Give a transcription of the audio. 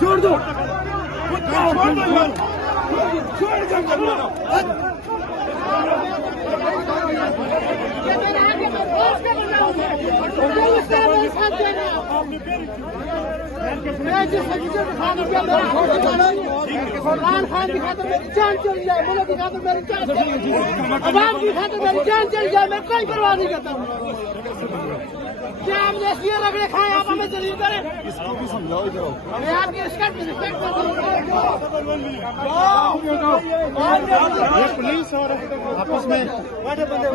छोड़ दो इमरान खान की खातिर मेरी जान चली जाए, मुल्क की खातिर मेरी जान चली जाए, अवाम की खातिर मेरी जान चली जाए, मैं कोई परवाह नहीं करता हूँ। क्या हम इसलिए रगड़े खाए, आप हमें जलील करें? इसको भी समझाओ इधर। मैं आपकी रिस्पेक्ट करता हूँ। ये पुलिस और आपस में बड़े बंदे